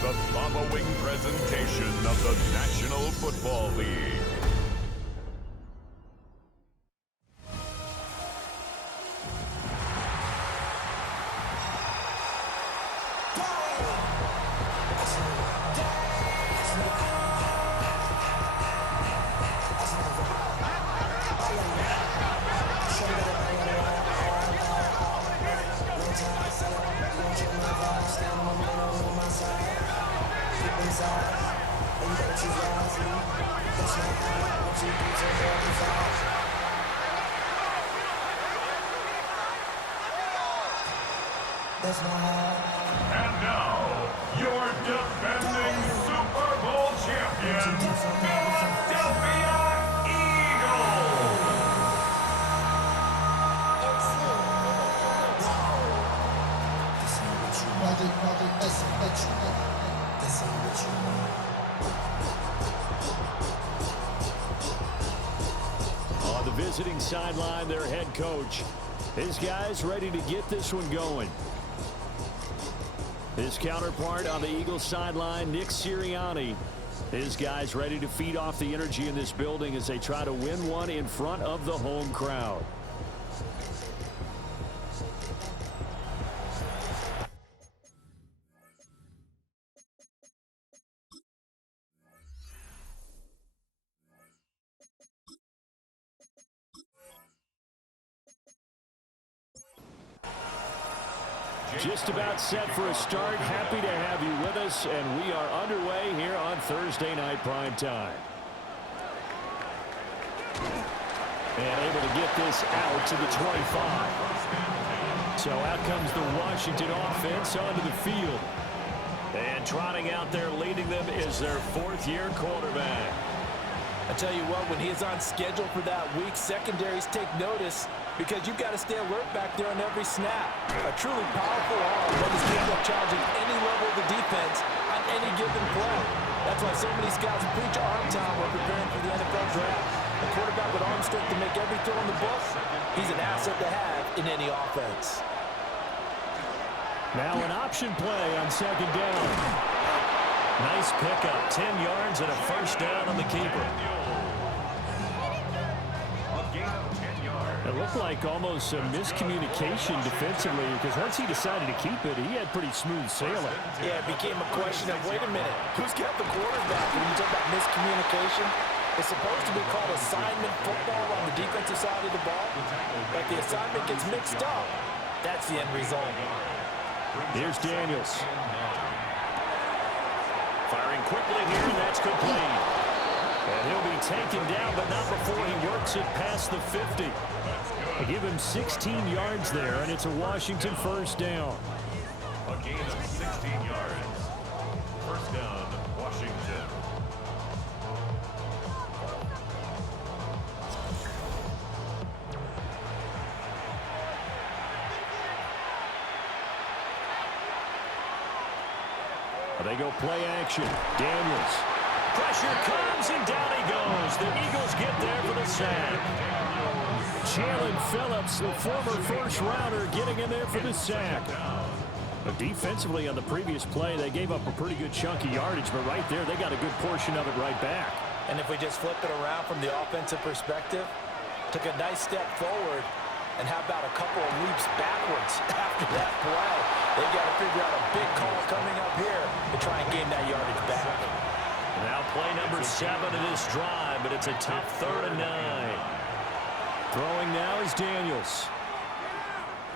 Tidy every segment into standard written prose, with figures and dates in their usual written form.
the following presentation of the National Football League. And now, your defending Super Bowl champion, Philadelphia Eagles! On the visiting sideline, their head coach. His guys ready to get this one going. His counterpart on the Eagles sideline, Nick Sirianni. His guys ready to feed off the energy in this building as they try to win one in front of the home crowd. Just about set for a start. Happy to have you with us, and we are underway here on Thursday Night Prime Time. And able to get this out to the 25. So out comes the Washington offense onto the field. And trotting out there leading them is their fourth-year quarterback. I tell you what, when he is on schedule for that week, secondaries take notice because you've got to stay alert back there on every snap. A truly powerful arm that is capable of challenging any level of the defense on any given play. That's why so many scouts preach arm time when preparing for the NFL draft. A quarterback with arm strength to make every throw in the book, he's an asset to have in any offense. Now an option play on second down. Nice pickup, 10 yards and a first down on the keeper. It looked like almost a miscommunication defensively because once he decided to keep it, he had pretty smooth sailing. Yeah, it became a question of, wait a minute, who's got the quarterback? When you talk about miscommunication, it's supposed to be called assignment football on the defensive side of the ball. But the assignment gets mixed up. That's the end result. Here's Daniels. Firing quickly here, and that's complete. And he'll be taken down, but not before he works it past the 50. They give him 16 yards there, and it's a Washington first down. A gain of 16 yards. First down, Washington. They go play action. Daniels. Pressure comes, and down he goes. The Eagles get there for the sack. Jalen Phillips, the former first-rounder, getting in there for the sack. But defensively on the previous play, they gave up a pretty good chunk of yardage, but right there, they got a good portion of it right back. And if we just flip it around from the offensive perspective, took a nice step forward, and how about a couple of leaps backwards after that play? They've got to figure out a big call coming up here to try and gain that yardage back. Now play number 7 of this drive, but it's a tough 3rd and 9. Throwing now is Daniels.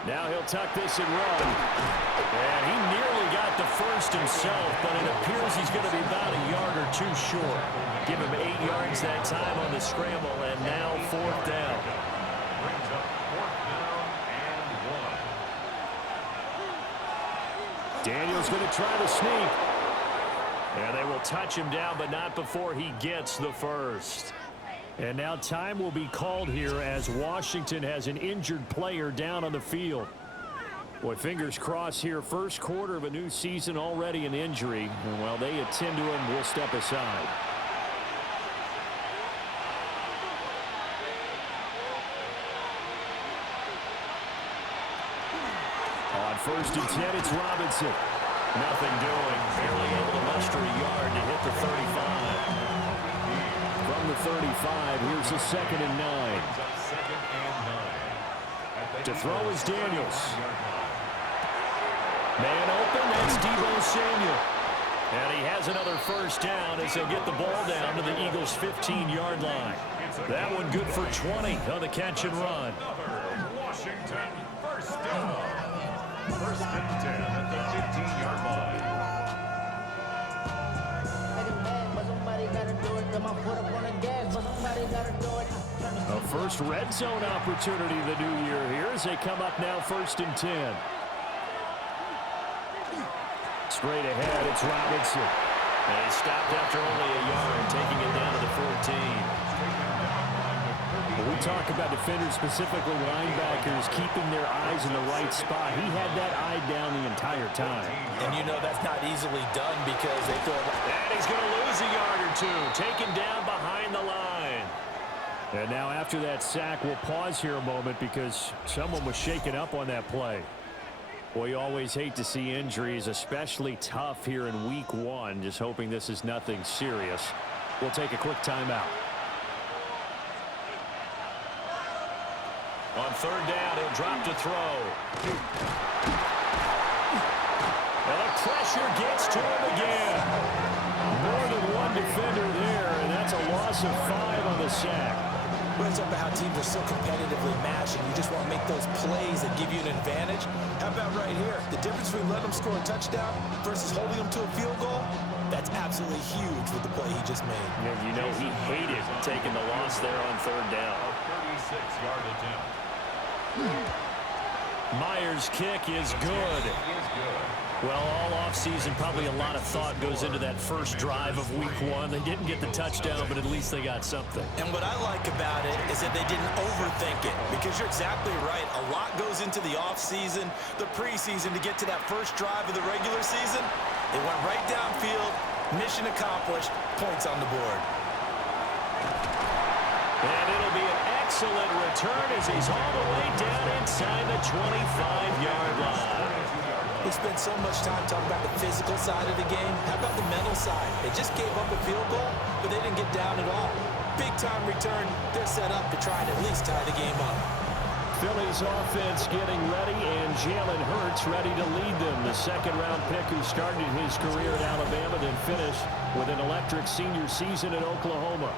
Now he'll tuck this and run. And he nearly got the first himself, but it appears he's going to be about a yard or two short. Give him 8 yards that time on the scramble, and now 4th down. Brings up 4th down and 1. Daniels going to try to sneak. And they will touch him down, but not before he gets the first. And now time will be called here as Washington has an injured player down on the field. Boy, fingers crossed here. First quarter of a new season, already an injury. And while they attend to him, we'll step aside. On 1st and 10, it's Robinson. Nothing doing. Barely able to muster a yard to hit the 35. From the 35, here's a 2nd and 9. To throw is Daniels. Man open, that's Deebo Samuel. And he has another first down as they get the ball down to the Eagles' 15-yard line. That one good for 20 on the catch and run. Washington, first down. First and 10 at the 15-yard line. A first red zone opportunity the new year here as they come up now 1st and 10. Straight ahead, it's Robinson. And he stopped after only a yard, taking it down to the 14. When we talk about defenders, specifically linebackers, keeping their eyes in the right spot, he had that eye down the entire time. And you know that's not easily done because they throw it. And he's going to lose a yard or two, taken down behind the line. And now after that sack, we'll pause here a moment because someone was shaken up on that play. Well, you always hate to see injuries, especially tough here in week 1. Just hoping this is nothing serious. We'll take a quick timeout. On 3rd down, he'll drop to throw. And the pressure gets to him again. More than one defender there, and that's a loss of 5 on the sack. Well, it's up to how teams are so competitively matched, and you just want to make those plays that give you an advantage. How about right here? The difference between letting them score a touchdown versus holding them to a field goal, that's absolutely huge with the play he just made. And you know he hated taking the loss there on 3rd down. 36-yard attempt. Myers' kick is good. Well, all offseason, probably a lot of thought goes into that first drive of week 1. They didn't get the touchdown, but at least they got something. And what I like about it is that they didn't overthink it, because you're exactly right. A lot goes into the offseason, the preseason, to get to that first drive of the regular season. They went right downfield, mission accomplished, points on the board. And it'll be an excellent return as he's all the way down inside the 25-yard line. We spent so much time talking about the physical side of the game. How about the mental side? They just gave up a field goal, but they didn't get down at all. Big-time return. They're set up to try and at least tie the game up. Philly's offense getting ready, and Jalen Hurts ready to lead them. The 2nd-round pick who started his career at Alabama, then finished with an electric senior season at Oklahoma.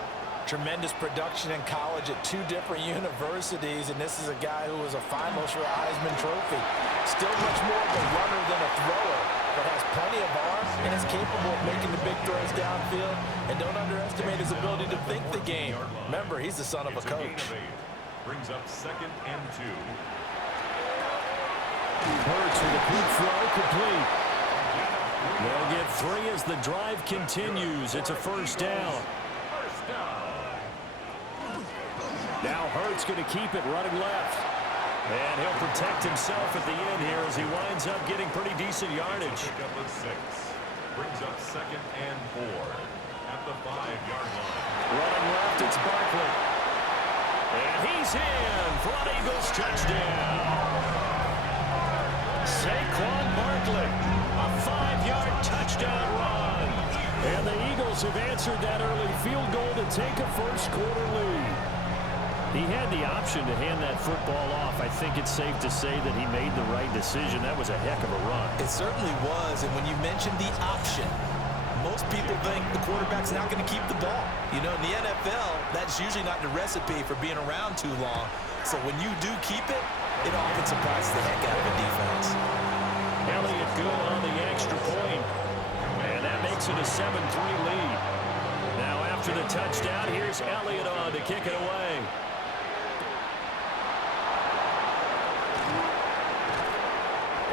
Tremendous production in college at 2 different universities, and this is a guy who was a finalist for a Heisman Trophy. Still much more of a runner than a thrower, but has plenty of arm and is capable of making the big throws downfield. And don't underestimate his ability to think the game. Remember, he's the son of a coach. Brings up 2nd and 2. Hurts with a quick throw, complete. They'll get 3 as the drive continues. It's a first down. Now Hurts going to keep it running left. And he'll protect himself at the end here as he winds up getting pretty decent yardage. Pick up a 6. Brings up 2nd and 4 at the 5-yard line. Running left, it's Barkley. And he's in for an Eagles touchdown. Saquon Barkley, a 5-yard touchdown run. And the Eagles have answered that early field goal to take a first-quarter lead. He had the option to hand that football off. I think it's safe to say that he made the right decision. That was a heck of a run. It certainly was, and when you mentioned the option, most people think the quarterback's not going to keep the ball. You know, in the NFL, that's usually not the recipe for being around too long. So when you do keep it, it often surprises the heck out of a defense. Elliott good on the extra point. And that makes it a 7-3 lead. Now after the touchdown, here's Elliott on to kick it away.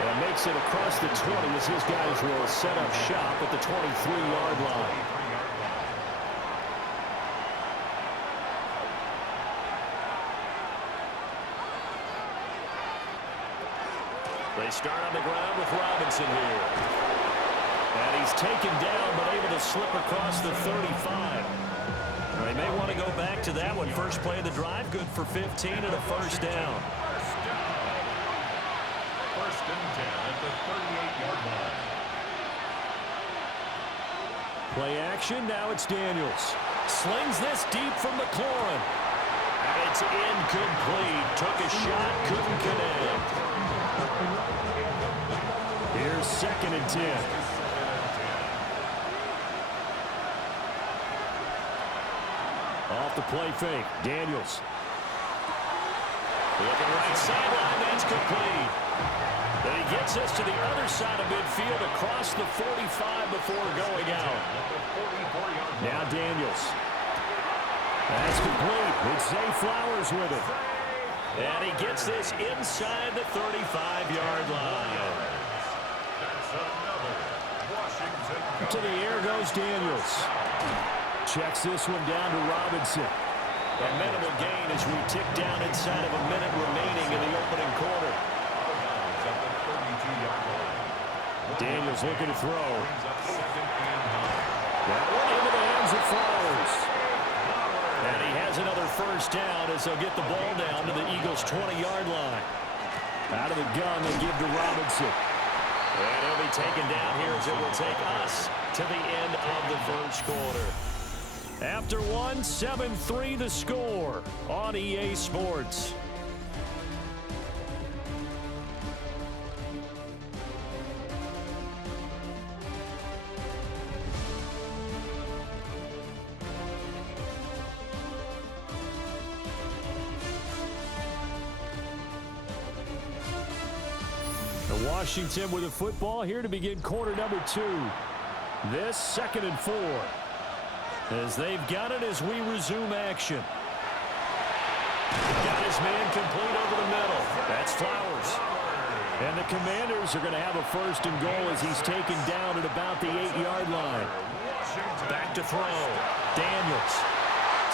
And makes it across the 20 as his guys will set up shop at the 23-yard line. They start on the ground with Robinson here. And he's taken down but able to slip across the 35. They may want to go back to that one. First play of the drive, good for 15 and a first down. First and 10 at the 38-yard line. action. Now it's Daniels. Slings this deep from McLaurin. And it's incomplete. Took a shot, couldn't connect. Here's 2nd and 10. Off the play fake. Daniels. Looking right sideline. That's complete. Then he gets us to the other side of midfield across the 45 before going out. Now Daniels. That's complete. It's Zay Flowers with it. And he gets this inside the 35-yard line. To the air goes Daniels. Checks this one down to Robinson. A minimal gain as we tick down inside of a minute remaining in the opening quarter. Daniels looking to throw. That one into the hands of Flowers. And he has another first down as they'll get the ball down to the Eagles' 20-yard line. Out of the gun, they give to Robinson. And he'll be taken down here as it will take us to the end of the first quarter. After one, 7-3 the score on EA Sports. Washington with the football here to begin quarter number 2. This 2nd and 4. As they've got it as we resume action. Got his man complete over the middle. That's Flowers. And the Commanders are going to have a 1st and goal as he's taken down at about the 8-yard line. Back to throw. Daniels.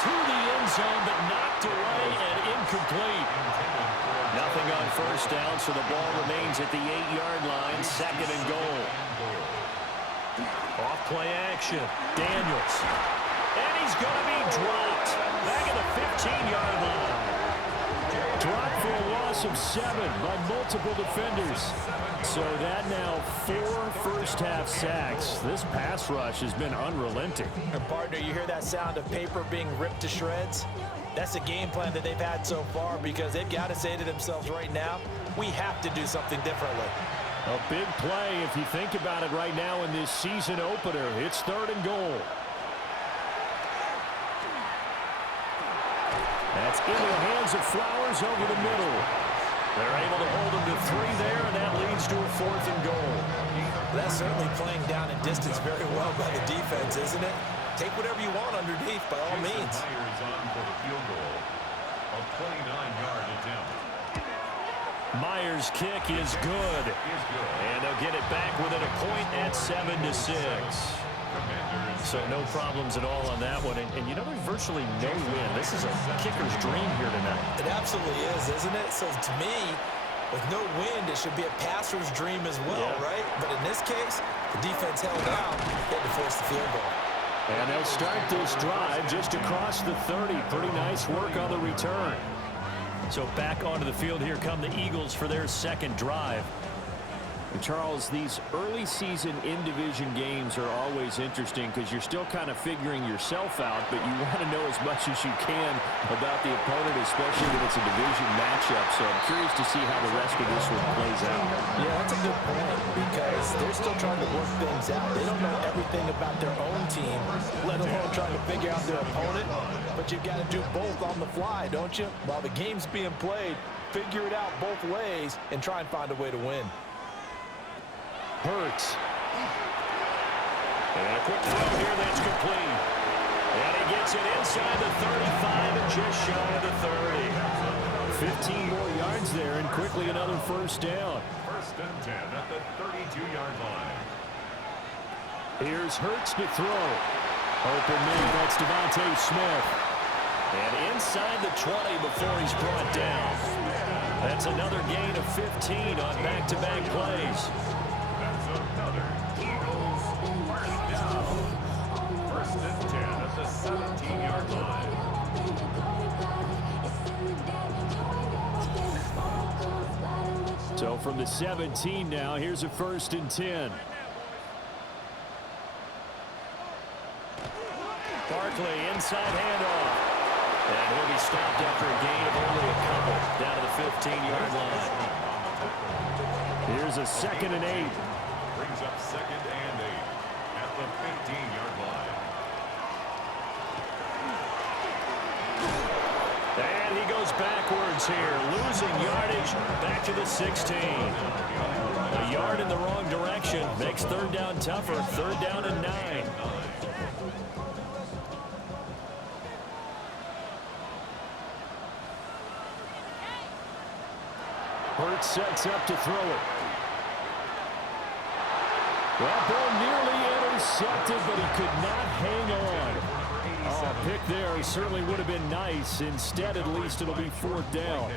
To the end zone, but knocked away and incomplete. Nothing on first down, so the ball remains at the 8-yard line, 2nd and goal. Off play action. Daniels. And he's going to be dropped. Back at the 15-yard line. Dropped for a loss of 7 by multiple defenders. So that now 4 first-half sacks. This pass rush has been unrelenting. And partner, you hear that sound of paper being ripped to shreds? That's the game plan that they've had so far because they've got to say to themselves right now, we have to do something differently. A big play if you think about it right now in this season opener. It's 3rd and goal. That's into the hands of Flowers over the middle. They're able to hold him to 3 there, and that leads to a 4th and goal. That's certainly playing down in distance very well by the defense, isn't it? Take whatever you want underneath, by all means. Myers on for the field goal. A 29-yard attempt. Myers' kick is good. And they'll get it back within a point at 7-6. So no problems at all on that one. And you know, there's virtually no win. This is a kicker's dream here tonight. It absolutely is, isn't it? So to me, with no wind, it should be a passer's dream as well, right? But in this case, the defense held out. They had to force the field goal. And they'll start this drive just across the 30. Pretty nice work on the return. So back onto the field here come the Eagles for their 2nd drive. And Charles, these early season in-division games are always interesting because you're still kind of figuring yourself out, but you want to know as much as you can about the opponent, especially when it's a division matchup. So I'm curious to see how the rest of this one plays out. Yeah, that's a good point because they're still trying to work things out. They don't know everything about their own team, let alone trying to figure out their opponent. But you've got to do both on the fly, don't you? While the game's being played, figure it out both ways and try and find a way to win. Hurts. And a quick throw here that's complete. And he gets it inside the 35 and just shy of the 30. 15 more yards there and quickly another 1st down. 1st and 10 at the 32-yard line. Here's Hurts to throw. Open man, that's Devontae Smith. And inside the 20 before he's brought down. That's another gain of 15 on back-to-back plays. Another Eagles first down. 1st and 10 at the 17-yard line. So from the 17 now, here's a 1st and 10. quickly. Inside handoff. And he'll be stopped after a gain of only a couple down to the 15-yard line. Here's a 2nd and 8. Brings up 2nd and 8 at the 15-yard line. And he goes backwards here, losing yardage back to the 16. A yard in the wrong direction makes 3rd down tougher. 3rd down and 9. Hurts sets up to throw it. That ball nearly intercepted, but he could not hang on. Oh, a pick there certainly would have been nice. Instead, at least it'll be 4th down.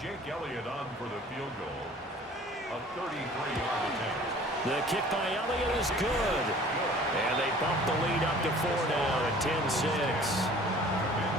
Jake Elliott on for the field goal. A 33-yard attempt. The kick by Elliott is good. And they bump the lead up to 4 now at 10-6.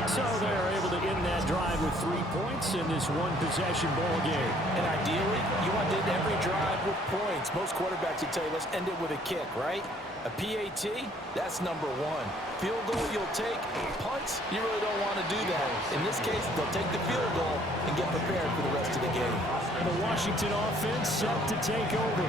So they're able to end that drive with 3 points in this one-possession ball game. And ideally, you want to end every drive with points. Most quarterbacks would tell you, let's end it with a kick, right? A PAT, that's number 1. Field goal you'll take. Punts, you really don't want to do that. In this case, they'll take the field goal and get prepared for the rest of the game. The Washington offense set to take over.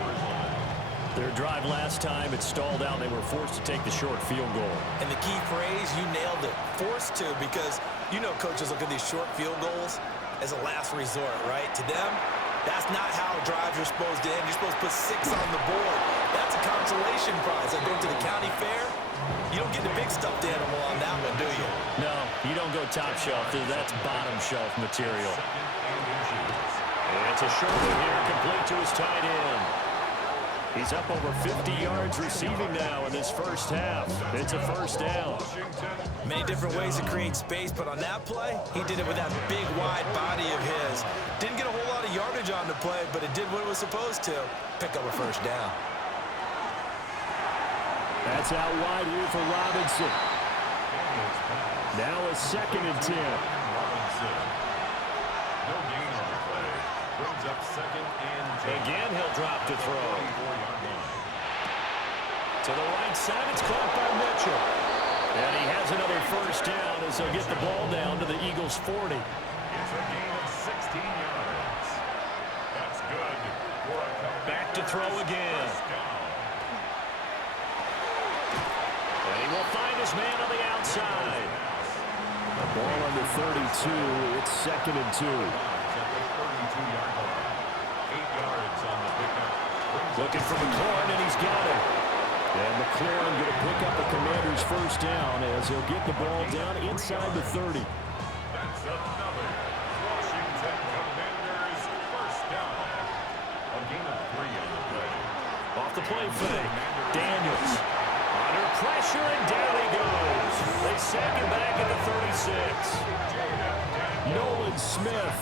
Their drive last time, it stalled out. They were forced to take the short field goal. And the key phrase, you nailed it, forced to, because you know coaches look at these short field goals as a last resort, right? To them, that's not how drives are supposed to end. You're supposed to put 6 on the board. That's a consolation prize. I go to the county fair, you don't get the big stuffed animal on that one, do you? No, you don't go top shelf. That's bottom shelf material. It's a short one here, complete to his tight end. He's up over 50 yards receiving now in this first half. It's a 1st down. Many different ways to create space, but on that play, he did it with that big, wide body of his. Didn't get a whole lot of yardage on the play, but it did what it was supposed to. Pick up a 1st down. That's out wide here for Robinson. Now a 2nd and 10. No gain on the play. Brings up 2nd and 10. Again, he'll drop to throw. To the right side, it's caught by Mitchell. And he has another 1st down as he'll get the ball down to the Eagles' 40. It's a gain of 16 yards. That's good for a comeback. Back to throw again. And he will find his man on the outside. The ball under 32. It's 2nd and 2. Looking for McLaurin, and he's got it. And McLaurin going to pick up the Commanders' 1st down as he'll get the ball down inside the 30. That's another Washington Commanders 1st down. A gain of 3 on the play. Off the play fake. Daniels under pressure, and down he goes. They sack him back at the 36. Nolan Smith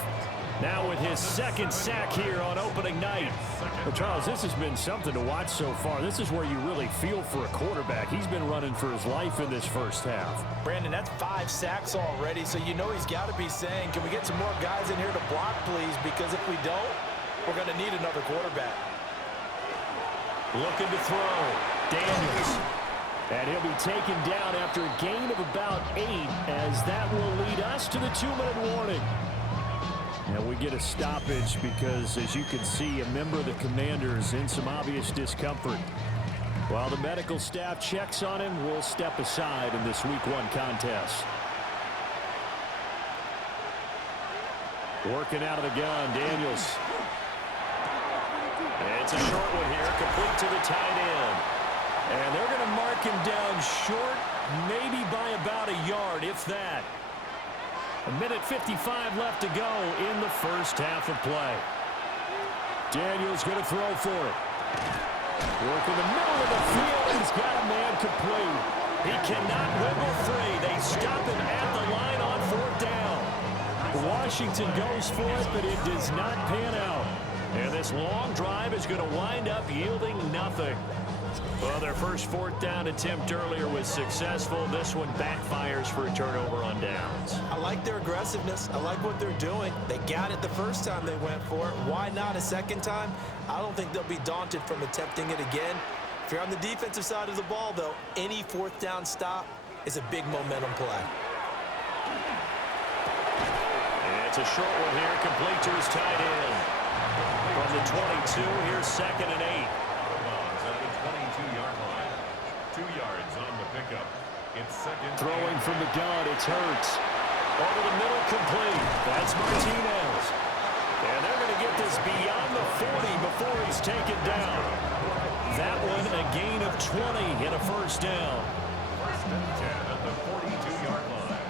now with his 2nd sack here on opening night. Well, Charles, this has been something to watch so far. This is where you really feel for a quarterback. He's been running for his life in this first half. Brandon, that's 5 sacks already, so you know he's got to be saying, can we get some more guys in here to block, please? Because if we don't, we're going to need another quarterback. Looking to throw. Daniels. And he'll be taken down after a gain of about 8, as that will lead us to the 2-minute warning. And we get a stoppage because, as you can see, a member of the Commanders in some obvious discomfort. While the medical staff checks on him, we'll step aside in this Week 1 contest. Working out of the gun, Daniels. It's a short one here, complete to the tight end. And they're going to mark him down short, maybe by about a yard, if that. 1:55 left to go in the first half of play. Daniels going to throw for it. Work in the middle of the field. He's got a man complete. He cannot wiggle free. They stop him at the line on 4th down. Washington goes for it, but it does not pan out. And this long drive is going to wind up yielding nothing. Well, their first 4th down attempt earlier was successful. This one backfires for a turnover on downs. I like their aggressiveness. I like what they're doing. They got it the first time they went for it. Why not a second time? I don't think they'll be daunted from attempting it again. If you're on the defensive side of the ball, though, any fourth down stop is a big momentum play. It's a short one here, complete to his tight end. From the 22, here's 2nd and 8. Ball's at the 22-yard line. 2 yards on the pickup. It's second. Throwing from the gun, it's Hurts. Over the middle, complete. That's Martinez. And they're going to get this beyond the 40 before he's taken down. That one, a gain of 20 and a first down. First and 10 at the 42-yard line.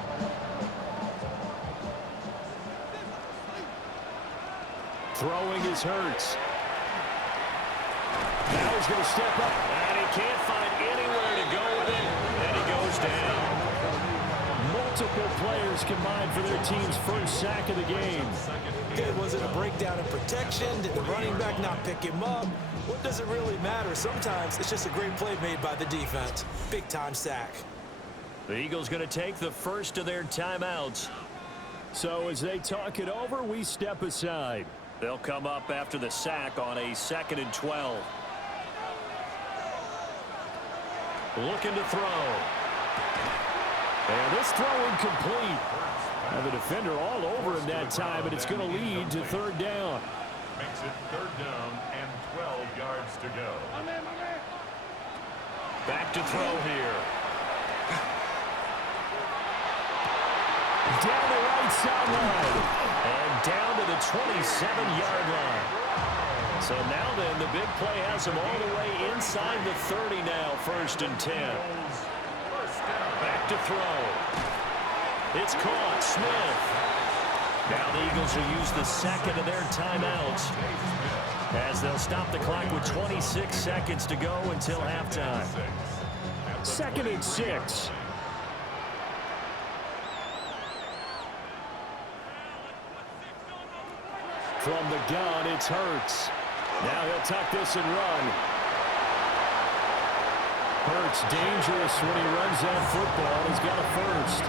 Throwing is Hurts. Now he's going to step up, and he can't find anywhere to go with it, and he goes down. Multiple players combined for their team's first sack of the game. Was it a breakdown in protection? Did the running back not pick him up? What does it really matter? Sometimes it's just a great play made by the defense. Big-time sack. The Eagles going to take the first of their timeouts. So as they talk it over, we step aside. They'll come up after the sack on a 2nd and 12. Looking to throw. And this throw incomplete. Now the defender all over him that time, and it's going to lead to 3rd down. Makes it 3rd down and 12 yards to go. Back to throw here. Down the right sideline. And down to the 27-yard line. So now then, the big play has him all the way inside the 30 now, 1st and 10. Back to throw. It's caught. Smith. Now the Eagles will use the 2nd of their timeouts as they'll stop the clock with 26 seconds to go until halftime. 2nd and 6. From the gun, it's Hurts. Now he'll tuck this and run. Hurts dangerous when he runs that football. He's got a first.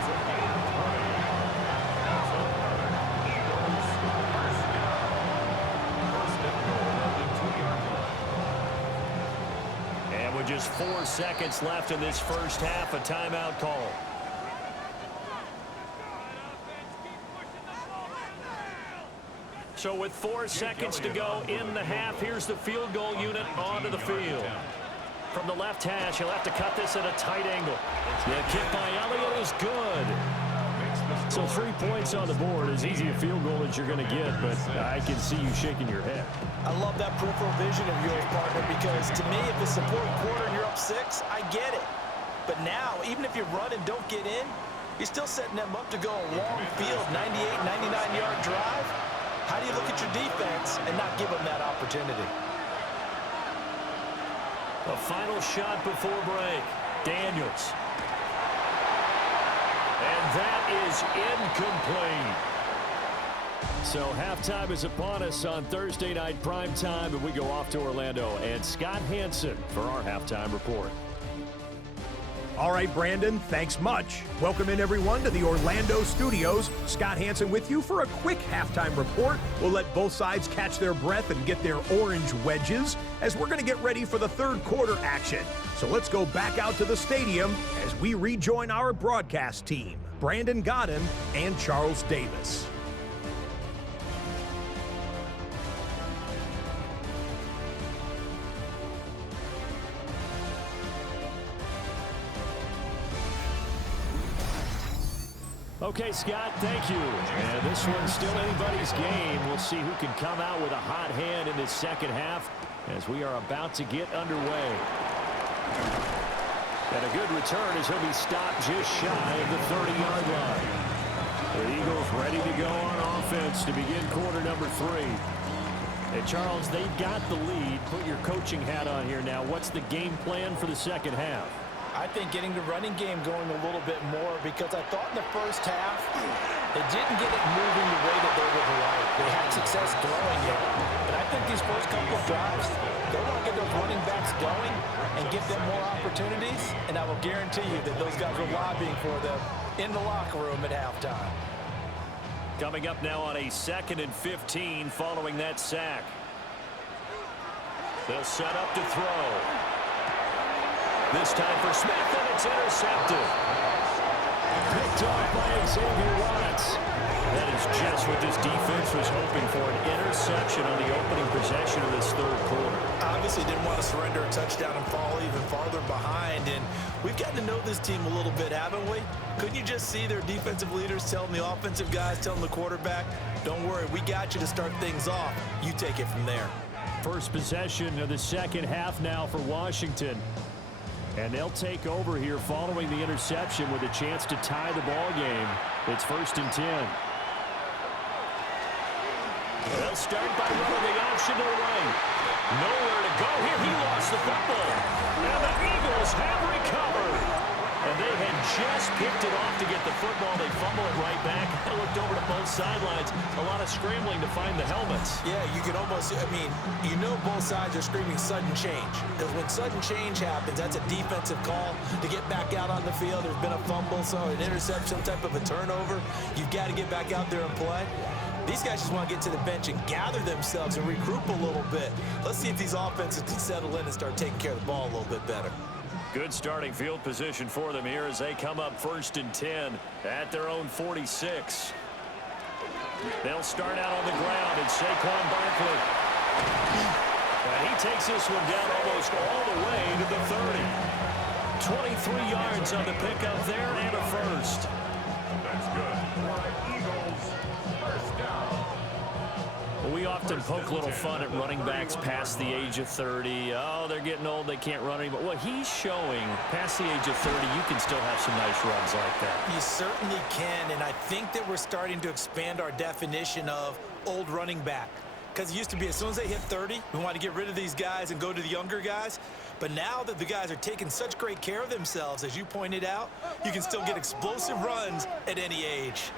And with just 4 seconds left in this first half, a timeout call. So with 4 seconds to go in the half, here's the field goal unit onto the field. From the left hash, he'll have to cut this at a tight angle. The kick by Elliott is good. So 3 points on the board, as easy a field goal as you're going to get, but I can see you shaking your head. I love that peripheral vision of yours, partner, because to me, if it's the 4th quarter and you're up 6, I get it. But now, even if you run and don't get in, you're still setting them up to go a long field, 98, 99-yard drive. How do you look at your defense and not give them that opportunity? A final shot before break. Daniels. And that is incomplete. So halftime is upon us on Thursday night prime time, and we go off to Orlando. And Scott Hansen for our halftime report. All right, Brandon, thanks much. Welcome in, everyone, to the Orlando studios. Scott Hansen with you for a quick halftime report. We'll let both sides catch their breath and get their orange wedges as we're going to get ready for the 3rd quarter action. So let's go back out to the stadium as we rejoin our broadcast team, Brandon Godden and Charles Davis. Okay, Scott, thank you. And this one's still anybody's game. We'll see who can come out with a hot hand in this second half as we are about to get underway. And a good return as he'll be stopped just shy of the 30-yard line. The Eagles ready to go on offense to begin quarter number 3. And Charles, they've got the lead. Put your coaching hat on here now. What's the game plan for the second half? I think getting the running game going a little bit more, because I thought in the first half they didn't get it moving the way that they would like. They had success throwing it. But I think these first couple of drives, they want to get those running backs going and give them more opportunities. And I will guarantee you that those guys were lobbying for them in the locker room at halftime. Coming up now on a 2nd and 15 following that sack. They'll set up to throw. This time for Smith, and it's intercepted. Picked off by Xavier Watts. That is just what this defense was hoping for, an interception on the opening possession of this third quarter. Obviously didn't want to surrender a touchdown and fall even farther behind, and we've gotten to know this team a little bit, haven't we? Couldn't you just see their defensive leaders telling the offensive guys, telling the quarterback, don't worry, we got you to start things off. You take it from there. First possession of the second half now for Washington. And they'll take over here following the interception with a chance to tie the ball game. It's 1st and 10. They'll start by running the option to the right. Nowhere to go here. He lost the football. And the Eagles have recovered. And they had just picked it off to get the football. They fumble it right back. I looked over to both sidelines. A lot of scrambling to find the helmets. Yeah, you can almost, you know both sides are screaming sudden change. Because when sudden change happens, that's a defensive call to get back out on the field. There's been a fumble, so an interception, some type of a turnover. You've got to get back out there and play. These guys just want to get to the bench and gather themselves and regroup a little bit. Let's see if these offenses can settle in and start taking care of the ball a little bit better. Good starting field position for them here as they come up 1st and 10 at their own 46. They'll start out on the ground, and Saquon Barkley. And he takes this one down almost all the way to the 30. 23 yards on the pickup there and a first. That's good. Eagles, first down. We often poke a little fun at running backs past the age of 30. Oh, they're getting old, they can't run anymore. Well, he's showing past the age of 30, you can still have some nice runs like that. You certainly can, and I think that we're starting to expand our definition of old running back. Because it used to be as soon as they hit 30, we want to get rid of these guys and go to the younger guys. But now that the guys are taking such great care of themselves, as you pointed out, you can still get explosive runs at any age.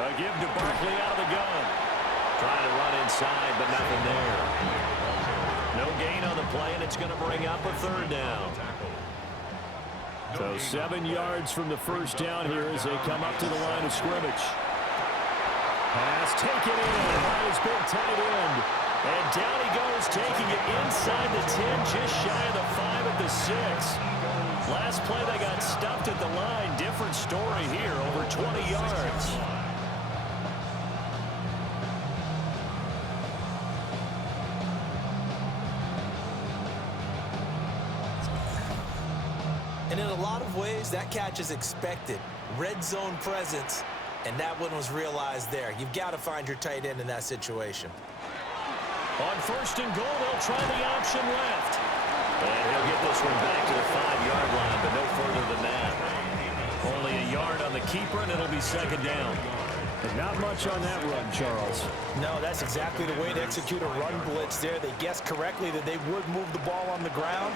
A give to Barkley out of the gun. Trying to run inside, but nothing there. No gain on the play, and it's going to bring up a 3rd down. So 7 yards from the first down here as they come up to the line of scrimmage. Pass taken in by his big tight end. And down he goes, taking it inside the 10, just shy of the 5 at the 6. Last play they got stuffed at the line. Different story here, over 20 yards. And in a lot of ways, that catch is expected. Red zone presence, and that one was realized there. You've got to find your tight end in that situation. On 1st and goal, they'll try the option left. And he'll get this one back to the 5-yard line, but no further than that. Only a yard on the keeper, and it'll be 2nd down. But not much on that run, Charles. No, that's exactly the way to execute a run blitz there. They guessed correctly that they would move the ball on the ground,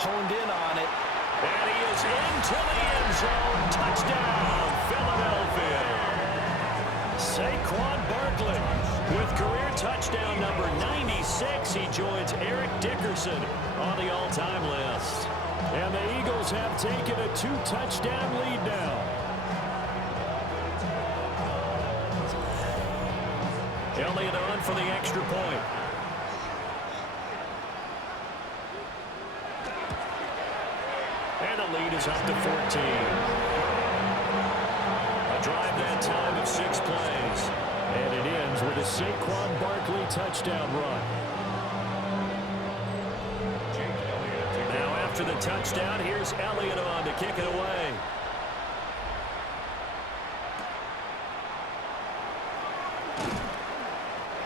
honed in on it. And he is into the end zone. Touchdown, Philadelphia. Saquon Barkley with career touchdown number 96. He joins Eric Dickerson on the all-time list. And the Eagles have taken a 2-touchdown lead now. Elliott on for the extra point. And the lead is up to 14. A drive that time of 6 plays. And it ends with a Saquon Barkley touchdown run. Now after the touchdown, here's Elliott on to kick it away.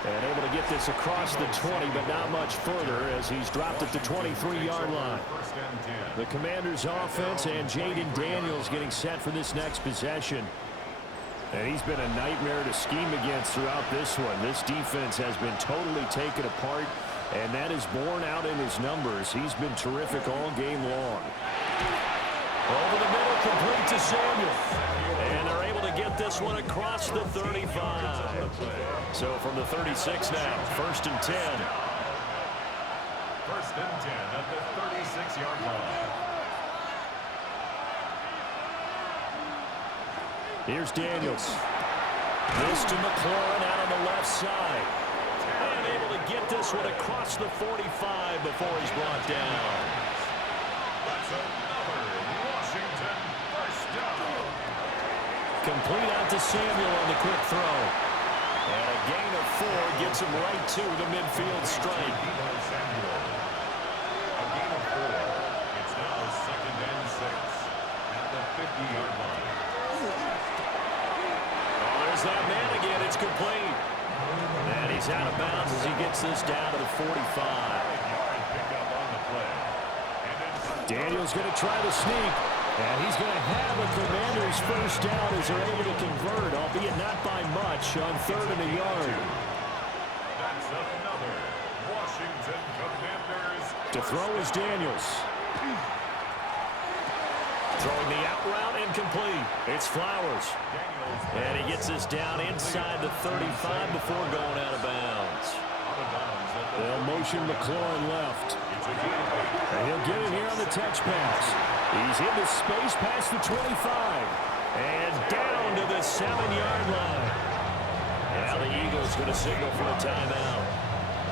And able to get this across the 20, but not much further as he's dropped at the 23-yard line. The Commanders' offense and Jaden Daniels getting set for this next possession. And he's been a nightmare to scheme against throughout this one. This defense has been totally taken apart, and that is borne out in his numbers. He's been terrific all game long. Over the middle, complete to Samuel. And they're able to get this one across the 35. So from the 36 now, 1st and 10. 1st and 10 at the 36-yard line. Here's Daniels. This to McLaurin out on the left side. And able to get this one across the 45 before he's brought down. That's another Washington first down. Complete out to Samuel on the quick throw. And a gain of 4 gets him right to the midfield stripe. Samuel. A gain of 4. It's now 2nd and 6 at the 50-yard line. Oh, there's that man again. It's complete. And he's out of bounds as he gets this down to the 45. Yard pickup on the play. And it's Daniels going to try to sneak. And he's going to have a Commanders first down as they're able to convert, albeit not by much, on 3rd and a yard. That's another Washington Commanders. To throw is Daniels. Throwing the out route incomplete. It's Flowers. And he gets this down inside the 35 before going out of bounds. They'll motion McLaurin left. And he'll get it here on the touch pass. He's into space past the 25. And down to the 7-yard line. Now the Eagles going to signal for a timeout.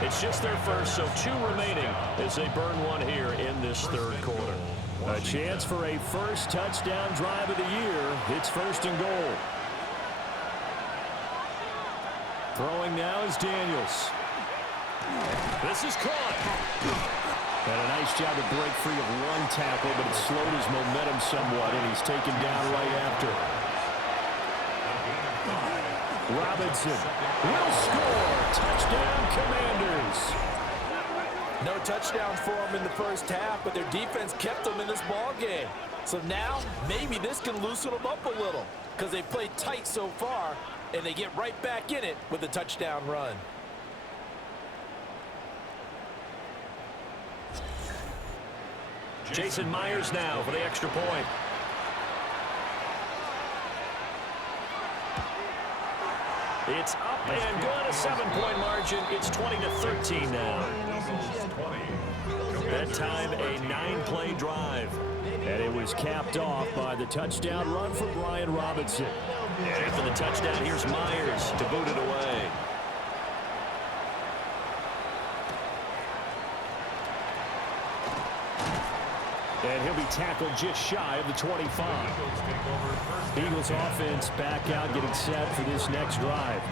It's just their first, so 2 remaining as they burn one here in this 3rd quarter. A chance for a first touchdown drive of the year. It's 1st and goal. Throwing now is Daniels. This is caught. And a nice job to break free of 1 tackle, but it slowed his momentum somewhat, and he's taken down right after. Robinson will score. Touchdown, Commanders. No touchdowns for them in the first half, but their defense kept them in this ball game. So now, maybe this can loosen them up a little, because they played tight so far, and they get right back in it with a touchdown run. Jason Myers now for the extra point. It's up and good, a 7-point margin. It's 20-13 now. That time, a 9-play drive. And it was capped off by the touchdown run for Brian Robinson. And after the touchdown, here's Myers to boot it away. And he'll be tackled just shy of the 25. Eagles offense back out, getting set for this next drive.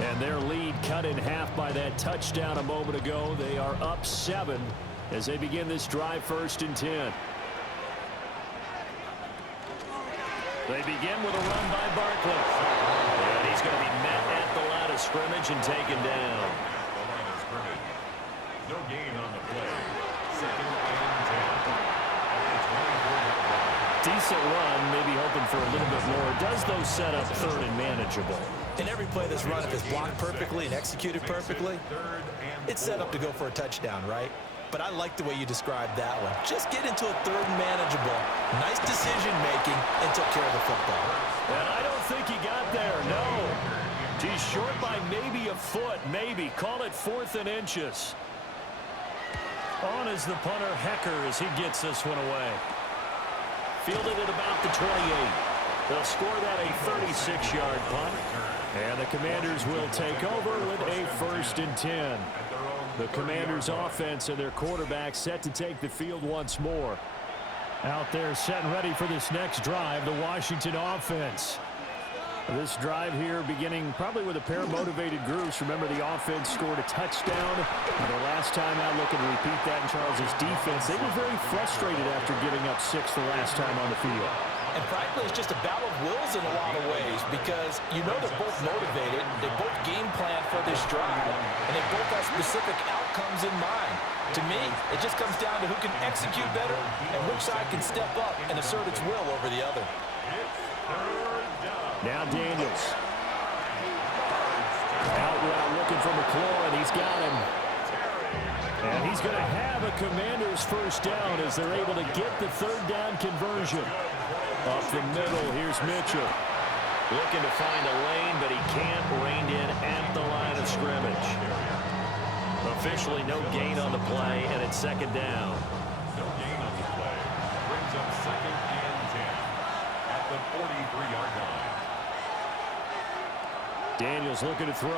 And their lead cut in half by that touchdown a moment ago. They are up 7 as they begin this drive, 1st and 10. They begin with a run by Barkley. And he's going to be met at the line of scrimmage and taken down. No gain on the play. 2nd and 10. Decent run, maybe hoping for a little bit more. Does those set up 3rd and manageable? In every play that's run, if it's blocked perfectly and executed perfectly, it's set up to go for a touchdown, right? But I like the way you described that one. Just get into a 3rd and manageable, nice decision-making, and took care of the football. And I don't think he got there, no. He's short by maybe a foot, maybe. Call it 4th and inches. On is the punter, Hecker, as he gets this one away. Fielded at about the 28. They'll score that a 36-yard punt. And the Commanders will take over with a 1st and 10. The Commanders offense and their quarterback set to take the field once more. Out there set and ready for this next drive, the Washington offense. This drive here beginning probably with a pair of motivated groups. Remember, the offense scored a touchdown. The last time out, looking to repeat that in Charles' defense. They were very frustrated after giving up 6 the last time on the field. And frankly, it's just a battle of wills in a lot of ways because you know they're both motivated. They both game plan for this drive, and they both have specific outcomes in mind. To me, it just comes down to who can execute better and which side can step up and assert its will over the other. Now Daniels. Out route looking for McLaurin. He's got him. And he's going to have a Commanders first down as they're able to get the 3rd down conversion. Up the middle, here's Mitchell. Looking to find a lane, but he can't. Reined in at the line of scrimmage. Officially no gain on the play, and it's 2nd down. No gain on the play. Brings up 2nd and 10 at the 43-yard line. Daniels looking to throw.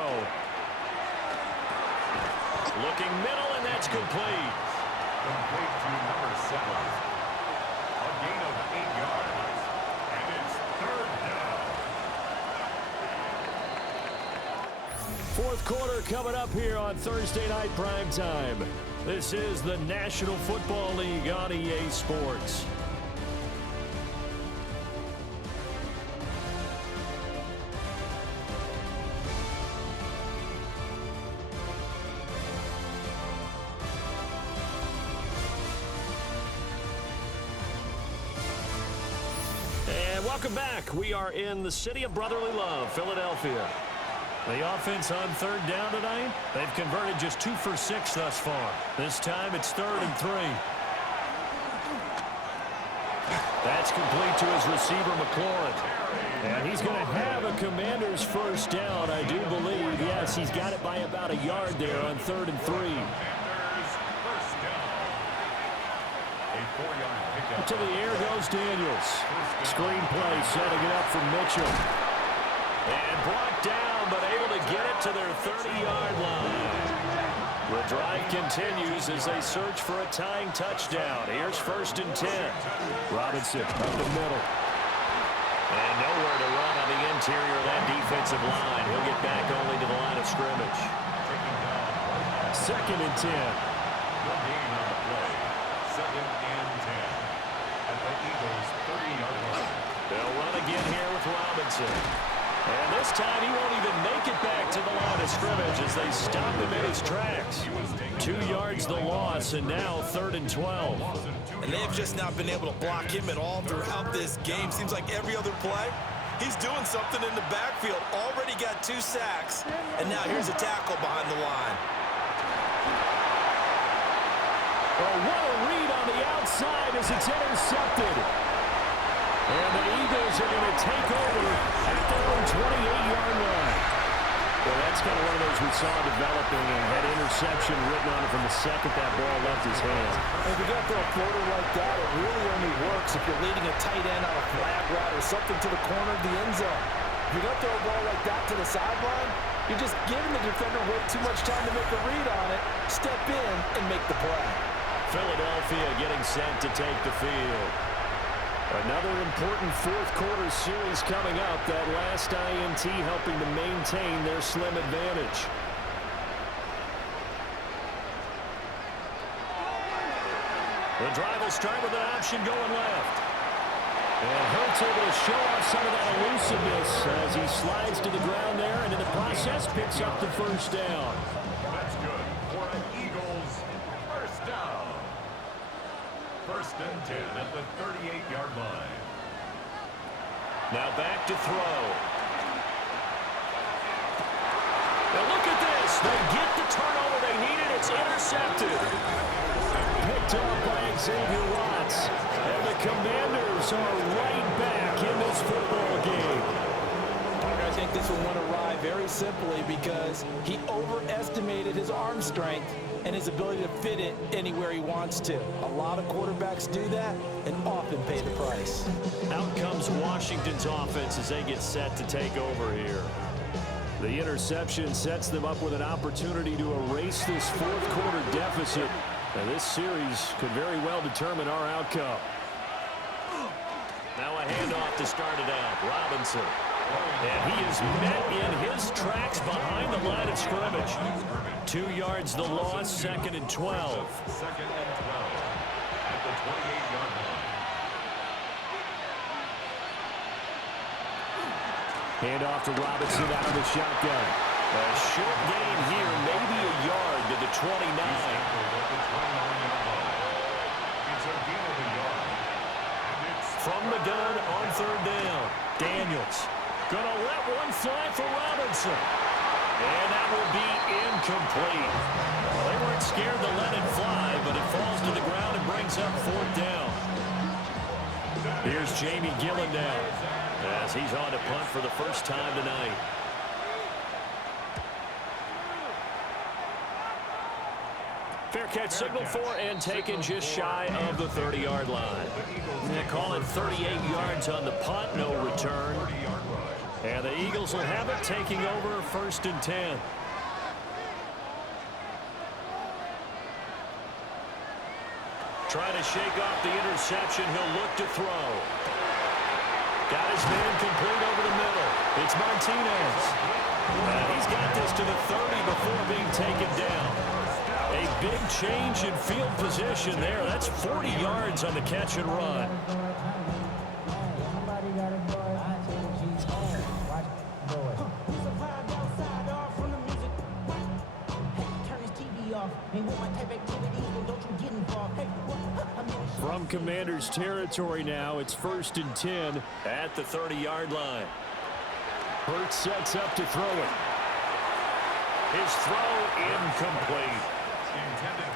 Looking middle, and that's complete. Complete to number 7. A gain of 8 yards. And it's 3rd down. Fourth quarter coming up here on Thursday Night Primetime. This is the National Football League on EA Sports. Welcome back. We are in the city of brotherly love, Philadelphia. The offense on 3rd down tonight, they've converted just 2 for 6 thus far. This time it's 3rd and 3. That's complete to his receiver, McLaurin. And he's going to have a Commander's first down, I do believe. Yes, he's got it by about a yard there on 3rd and 3. To the air goes Daniels. Screen play setting it up for Mitchell. And brought down, but able to get it to their 30-yard line. The drive continues as they search for a tying touchdown. Here's 1st and 10. Robinson up the middle. And nowhere to run on the interior of that defensive line. He'll get back only to the line of scrimmage. 2nd and 10. No gain on the play. 2nd and 10. At the Eagles' 30-yard line. They'll run again here with Robinson. And this time he won't even make it back to the line of scrimmage as they stop him in his tracks. 2 yards the loss, and now 3rd and 12. And they've just not been able to block him at all throughout this game. Seems like every other play, he's doing something in the backfield. Already got 2 sacks, and now here's a tackle behind the line. Oh, what a read on the outside as it's intercepted. And the Eagles are going to take over at their own 28-yard line. Well, that's kind of one of those we saw developing and had interception written on it from the second that ball left his hand. If you got to throw a floater like that, it really only works if you're leading a tight end on a flag route or something to the corner of the end zone. If you don't throw a ball like that to the sideline, you're just giving the defender way too much time to make a read on it, step in, and make the play. Philadelphia getting set to take the field. Another important fourth quarter series coming up. That last INT helping to maintain their slim advantage. The drive will start with an option going left. And Hurts able to show off some of that elusiveness as he slides to the ground there, and in the process picks up the first down. That's good for an Eagles first down. 1st and 10 at the 38-yard line. Now back to throw. Now look at this. They get the turnover they needed. It's intercepted. Picked off by Xavier Watts. And the Commanders are right back in this football game. I think this one went awry very simply because he overestimated his arm strength and his ability to fit it anywhere he wants to. A lot of quarterbacks do that and often pay the price. Out comes Washington's offense as they get set to take over here. The interception sets them up with an opportunity to erase this fourth quarter deficit. And this series could very well determine our outcome. Now a handoff to start it out. Robinson. And he is met in his tracks behind the line of scrimmage. 2 yards the loss, 2nd and 12. 2nd and 12 at the 28-yard line. Handoff to Robinson out of the shotgun. A short gain here, maybe a yard to the 29. It's a gain of a yard. From the gun on 3rd down. Daniels gonna let one fly for Robinson. And that will be incomplete. Well, they weren't scared to let it fly, but it falls to the ground and brings up 4th down. Here's Jamie Gillen down as he's on to punt for the first time tonight. Fair catch signaled for and taken just shy of the 30-yard line. They call it 38 yards on the punt, no return. And the Eagles will have it, taking over 1st and 10. Trying to shake off the interception. He'll look to throw. Got his man complete over the middle. It's Martinez. He's got this to the 30 before being taken down. A big change in field position there. That's 40 yards on the catch and run. From Commanders territory now, it's 1st and 10 at the 30-yard line. Hurts sets up to throw it. His throw incomplete.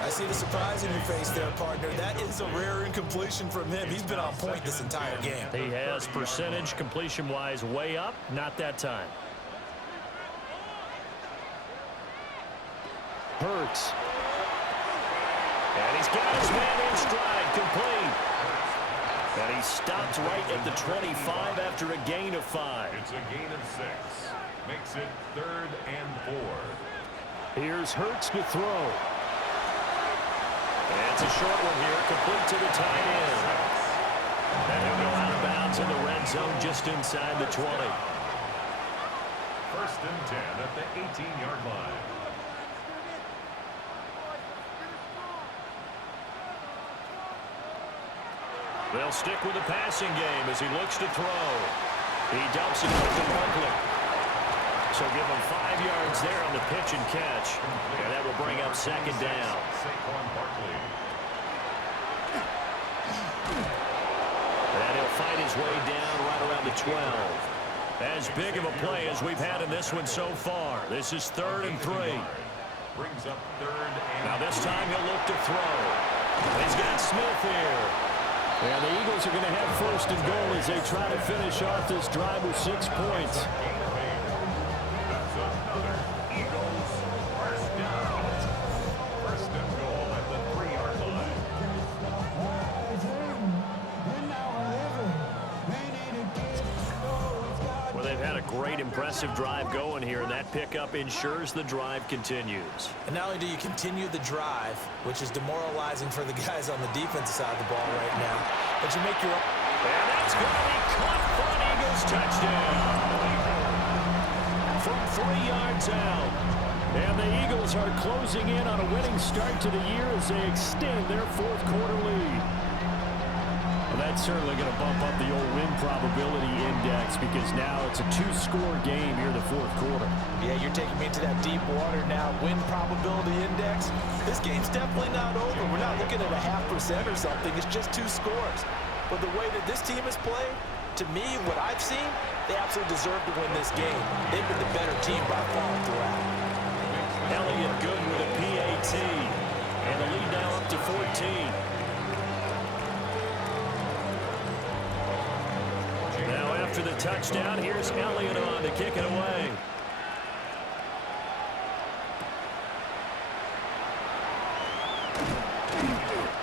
I see the surprise in your face there, partner. That is a rare incompletion from him. He's been on point this entire game. He has percentage completion-wise way up, not that time. Hurts. And he's got his man in stride, complete. And he stopped right at the 25 after a gain of 5. It's a gain of 6. Makes it 3rd and 4. Here's Hurts to throw. And it's a short one here, complete to the tight end. And he'll go out of bounds in the red zone just inside the 20. 1st and 10 at the 18-yard line. They'll stick with the passing game as he looks to throw. He dumps it off to Barkley. So give him 5 yards there on the pitch and catch. And that will bring up 2nd down. And he'll fight his way down right around the 12. As big of a play as we've had in this one so far. This is 3rd and 3. Brings up 3rd and now this time he'll look to throw. He's got Smith here. And the Eagles are going to have 1st and goal as they try to finish off this drive with 6 points. That's another Eagles 1st down. 1st and goal at the 3-yard line. Well, they've had a great, impressive drive going here, and that pickup ensures the drive continues. And not only do you continue the drive, which is demoralizing for the guys on the defensive side of the ball right now, but you make your own. And that's going to be caught for an Eagles touchdown. From 3 yards out. And the Eagles are closing in on a winning start to the year as they extend their 4th quarter lead. Well, that's certainly going to bump up the old win probability index because now it's a 2-score game here in the 4th quarter. Yeah, you're taking me into that deep water now. Win probability index. This game's definitely not over. We're not looking at a 0.5% or something. It's just 2 scores. But the way that this team has played, to me, what I've seen, they absolutely deserve to win this game. They've been the better team by far throughout. Elliott good with a PAT. And the lead now up to 14. Now after the touchdown, here's Elliott on to kick it away.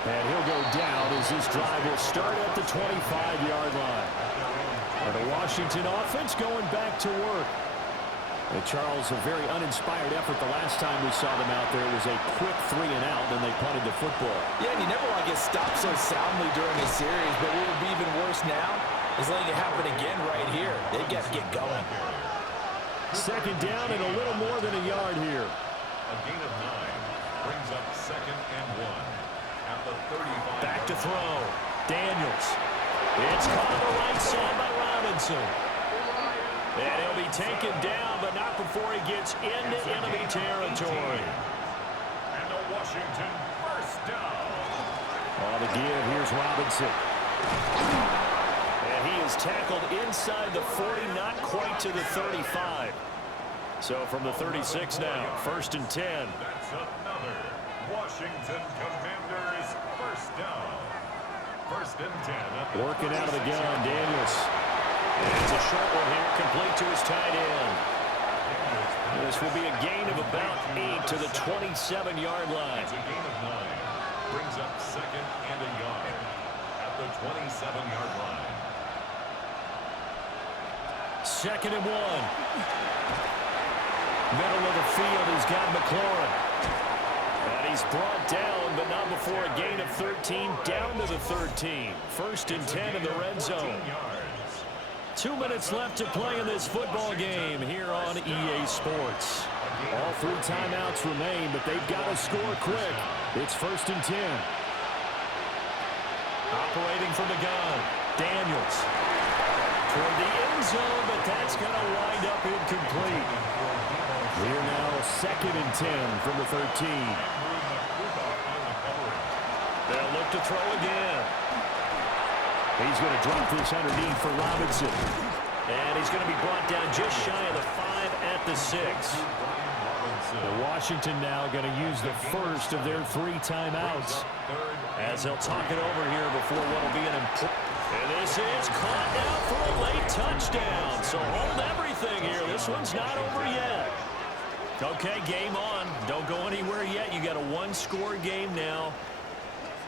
And he'll go down as this drive will start at the 25-yard line. And the Washington offense going back to work. And Charles, a very uninspired effort the last time we saw them out there. It was a quick 3 and out, and they punted the football. Yeah, and you never want to get stopped so soundly during a series, but what would be even worse now is letting it happen again right here. They got to get going. 2nd down and a little more than a yard here. A gain of 9 brings up 2nd and 1 at the 35. Back to throw. Daniels. It's caught on the right side by Robinson. And he'll be taken down, but not before he gets into enemy territory. And the Washington 1st down. On the give, here's Robinson. And he is tackled inside the 40, not quite to the 35. So from the 36 now, 1st and 10. That's another Washington Commanders 1st down. 1st and 10. Working out of the gun, Daniels. And it's a short one here, complete to his tight end. This will be a gain of about 8 to the 27-yard line. It's a gain of 9. Brings up 2nd and a yard at the 27-yard line. 2nd and 1. Middle of the field, he's got McLaurin. And he's brought down, but not before a gain of 13, down to the 13. 1st and 10 in the red zone. 2 minutes left to play in this football game here on EA Sports. All 3 timeouts remain, but they've got to score quick. It's 1st and 10. Operating from the gun, Daniels. Toward the end zone, but that's going to wind up incomplete. We're now 2nd and 10 from the 13. They'll look to throw again. He's going to drop this underneath for Robinson. And he's going to be brought down just shy of the 5 at the 6. Washington now going to use the first of their 3 timeouts as they'll talk it over here before what will be an important. And this is caught now for a late touchdown. So hold everything here. This one's not over yet. Okay, game on. Don't go anywhere yet. You got a 1-score game now.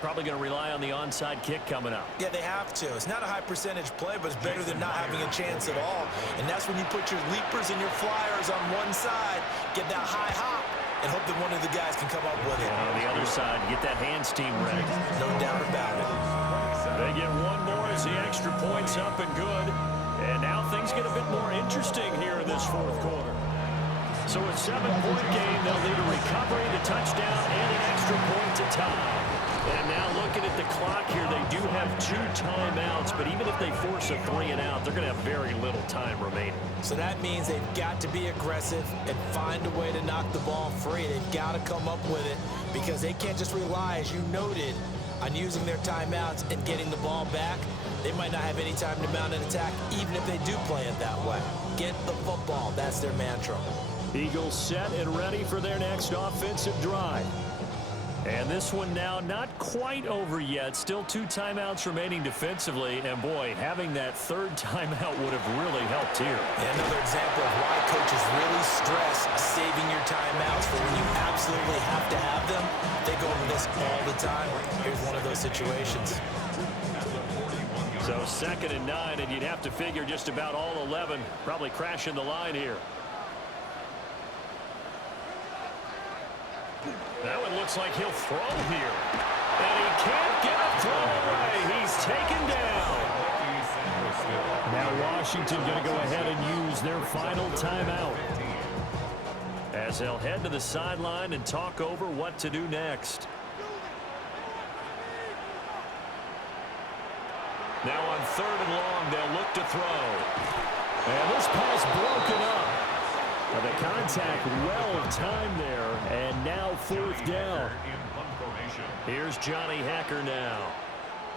Probably going to rely on the onside kick coming up. Yeah, they have to. It's not a high percentage play, but it's better than not having a chance at all. And that's when you put your leapers and your flyers on one side, get that high hop, and hope that one of the guys can come up with it. And on the other side, get that hands team ready. No doubt about it. They get one more as the extra point's up and good. And now things get a bit more interesting here in this 4th quarter. So a 7-point game, they'll need a recovery, the touchdown, and an extra point to tie. And now looking at the clock here, they do have 2 timeouts, but even if they force a 3-and-out, they're going to have very little time remaining. So that means they've got to be aggressive and find a way to knock the ball free. They've got to come up with it because they can't just rely, as you noted, on using their timeouts and getting the ball back. They might not have any time to mount an attack, even if they do play it that way. Get the football. That's their mantra. Eagles set and ready for their next offensive drive. And this one now not quite over yet. Still 2 timeouts remaining defensively. And, boy, having that 3rd timeout would have really helped here. And another example of why coaches really stress saving your timeouts for when you absolutely have to have them. They go over this all the time. Here's one of those situations. So 2nd and 9, and you'd have to figure just about all 11 probably crashing the line here. That one looks like he'll throw here. And he can't get a throw away. He's taken down. Now Washington going to go ahead and use their final timeout, as they'll head to the sideline and talk over what to do next. Now on 3rd and long, they'll look to throw. And this pass broken up. Now the contact well-timed there, and now 4th down. Here's Johnny Hacker now,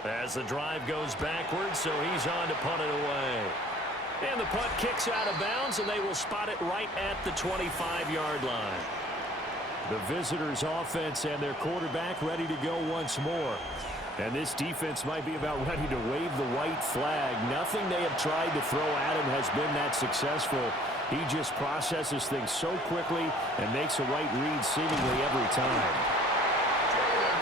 as the drive goes backwards, so he's on to punt it away. And the punt kicks out of bounds, and they will spot it right at the 25-yard line. The visitors' offense and their quarterback ready to go once more. And this defense might be about ready to wave the white flag. Nothing they have tried to throw at him has been that successful. He just processes things so quickly and makes a right read seemingly every time.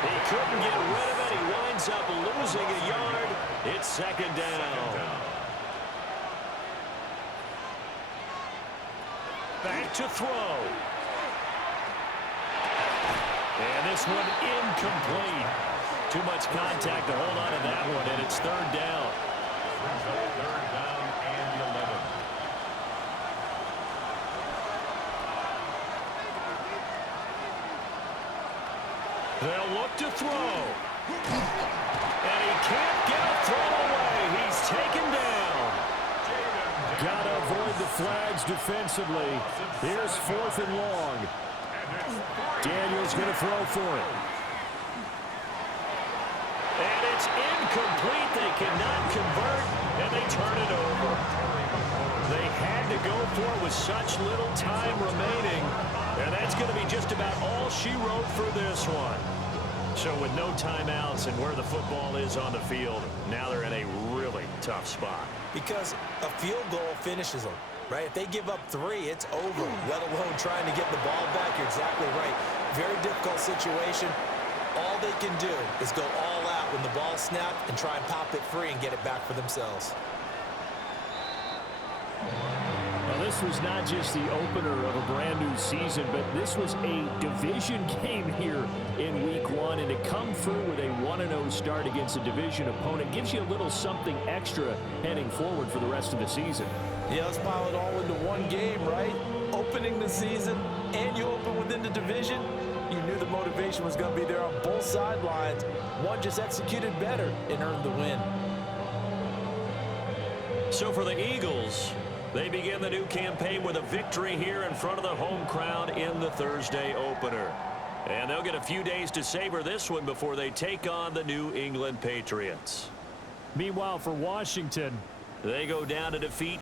He couldn't get rid of it. He winds up losing a yard. It's 2nd down. Back to throw. And this one incomplete. Too much contact to hold on to that one, and it's 3rd down. 3rd down and 11. They'll look to throw. And he can't get a throw away. He's taken down. Got to avoid the flags defensively. Here's 4th and long. Daniels going to throw for it. And it's incomplete. They cannot convert, and they turn it over. They had to go for it with such little time remaining, and that's going to be just about all she wrote for this one. So with no timeouts and where the football is on the field, now they're in a really tough spot. Because a field goal finishes them, right? If they give up 3, it's over, let alone trying to get the ball back. You're exactly right. Very difficult situation. All they can do is go all out when the ball's snapped and try and pop it free and get it back for themselves. Well, this was not just the opener of a brand new season, but this was a division game here in week 1. And to come through with a 1-0 start against a division opponent gives you a little something extra heading forward for the rest of the season. Yeah, let's pile it all into one game, right? Opening the season, and you open within the division. You knew the motivation was going to be there on both sidelines. One just executed better and earned the win. So for the Eagles, they begin the new campaign with a victory here in front of the home crowd in the Thursday opener. And they'll get a few days to savor this one before they take on the New England Patriots. Meanwhile, for Washington, they go down to defeat